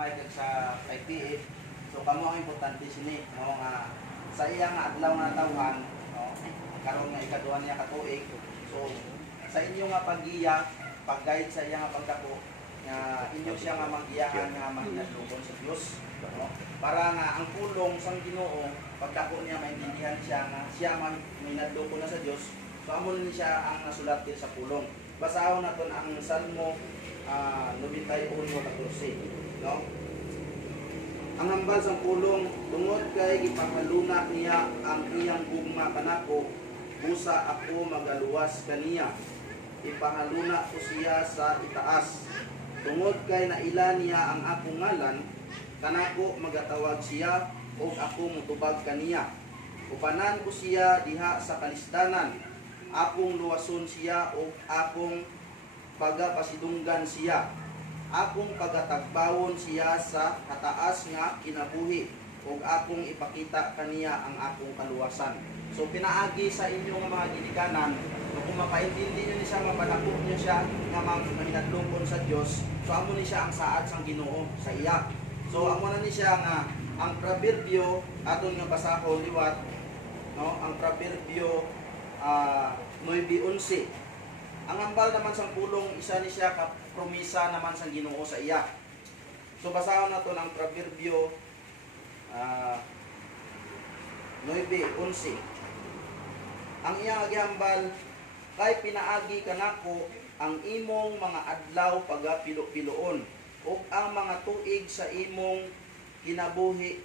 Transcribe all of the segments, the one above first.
gagmay kag sa IPF. So kamo ang importante sini, no, nga sa iya nga adlaw nga tawhan, no, karon nga ikaduha niya ka tuig. So sa inyo nga pag-iya, pag-guide sa iya nga pagdako, nga inyo siya nga mag-iyahan nga manginadlokon sa Dios, no, para nga ang pulong sang Ginoo pagdako niya maintindihan siya nga siya man minadlokon na sa Dios. So amon ni siya ang nasulat din sa pulong. Basahon naton ang Salmo 91:14, no? Ang hambal sang pulong tungod kay gipahaluna niya ang iyang gugma kanako, busa ako magaluwas kaniya. Ipahaluna ko siya sa itaas. Tungod kay naila niya ang akong ngalan, kanako magatawag siya ug ako mutubag kaniya. Upanan ko siya diha sa kalisdanan. Akong luwason siya ug akong pagapasidunggan siya. Akong pagatagbawon siya sa kataas nga kinabuhi ug akong ipakita kaniya ang akong kaluwasan. So pinaagi sa inyong mga ginikanan, kung makaintindi niyo siya, mapadako niyo siya nga manginadlokon sa Dios, so amo ni siya ang saad sang Ginoo sa iya. So amo na ni siya nga ang proverbio aton nga basahon liwat, no, ang proverbio 9:11. Ang hambal naman sang pulong isa ni siya ka promisa naman sang Ginoo sa iya. So basahon naton ang proverbio 9:11. Ang iyang gihambal, kay pinaagi kanako ang imong mga adlaw pagapilo-piloon ug ang mga tuig sa imong kinabuhi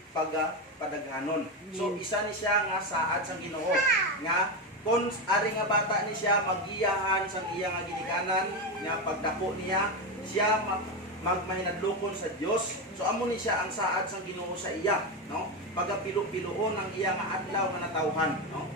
padaghanon. So isa ni siya nga saad sang Ginoo nga kung ari nga bata ni siya magiyahan sang iya nga ginikanan nga pagdako niya siya magmahinadlokon sa Dios. So amo ni siya ang saad sang Ginoo sa iya, no? Pagapilo-piloon ang iya nga adlaw nga natawhan, no?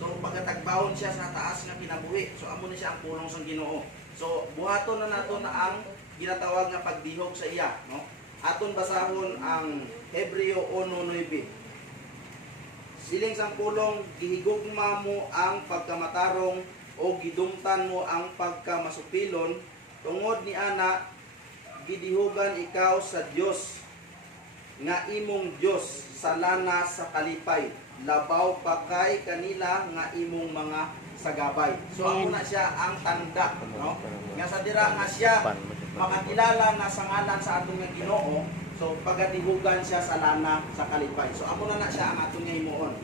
So pagatagbawon siya sa taas nga kinabuhi. So amo ni siya ang pulong sang Ginoo. So buhaton na nato na ang ginatawag nga pagdihog sa iya, no? Aton basahon ang Hebreo 1:9. Siling sang pulong, gihigugma mo ang pagkamatarong o gidumtan mo ang pagkamasupilon, tungod ni ana gidihugan ikaw sa Dios nga imong Dios sa lana sa kalipay, labaw pa kay kanila nga imong mga sagabay. So amo na siya ang tanda, no? Nga sa dira nga siya makakilala nga sa ngalan sa atong nga Ginoo. So pagadihugan siya sa lana sa kalipay. So amo na siya ang atong nga himuon.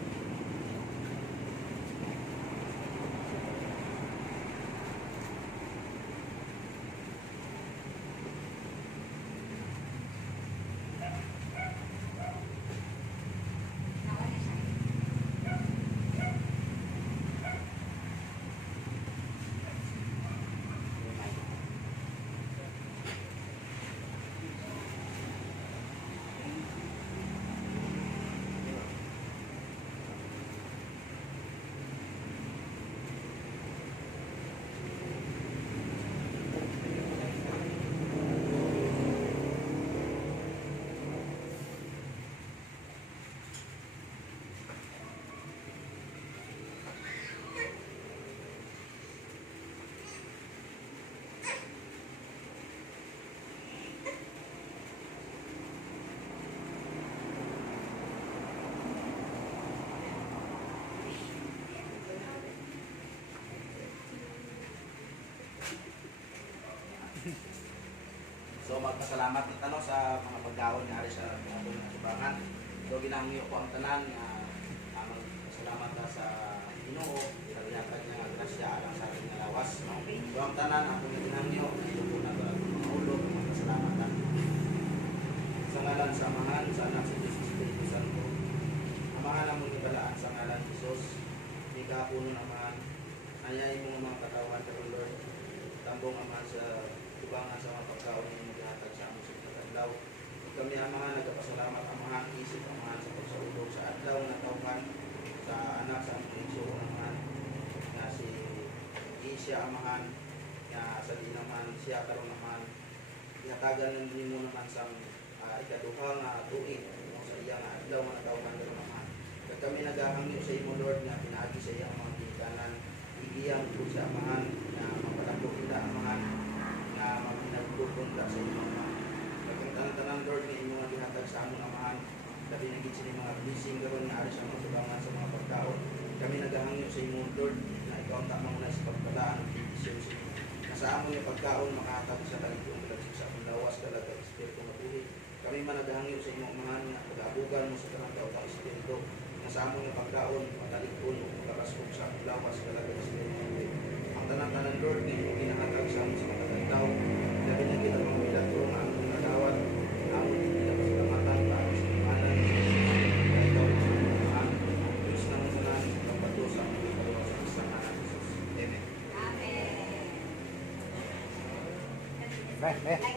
So magpasalamat kita no sa mga pagkaon nga sa atong subangan. So ginahangyo ko ang tanan nga salamat sa Ginoo sa ginhatag nga grasya alang sa ating lawas, no. So ang tanan akong ginahangyo ko na mahulog mga pasalamatan. Sa ngalan sa Amahan, sa Anak sa Diyos Espiritu Santo. Amahan ang mong ibalaan sa ngalan ni Jesus. Ika puno naman ayay mo mga katawan karon Lord. Tambong Amahan sa tubangan sa mga pagkaon ng maghatag sa among sa adlaw. Kami Amahan nagapasalamat Amahan isip Amahan sa pagsaulog sa adlaw na tawhan sa anak sa among Igsoon Amahan na si Isya Amahan na sa di naman siya karon naman ihatagan nimo naman sa ikaduha nga tuig sa iya nga adlaw nga tawhan karon Amahan. Kag kami nagahangyo sa imo Lord nga pinaagi sa iyang mga ginikanan igiyang po sa Amahan na mapadako kita Amahan na maginagdukon ka sa imo Amahan. Kag ang tanan Lord sa mga blessing karon nga ari sa mga subangan sa mga pagkaon. Kami naghahangyo sa imong Lord na ikaw ang tamang na sa pagpadaan ng bendisyon sa inyo. Nasa amon yung pagkaon makahatag sa kaligong kalagsik sa akong lawas talaga espiritu mabuhi. Kami man naghahangyo sa imong mga nga pag-abugan mo sa tanang kautang espiritu. Nasa amon yung pagkaon matalikon o makaraskog sa akong lawas talaga espiritu mabuhi. Ang tanang-tanan Lord nga imong ginahatag sa amon sa mga tagtaw. Labi na kita mga milagro nga among nadawat. Amon hindi na pasalamatan para sa imanan. Ikaw ang mga Diyos na mga sanan ang bato sa among ikaw sa isang anak Jesus. Amen. Amen.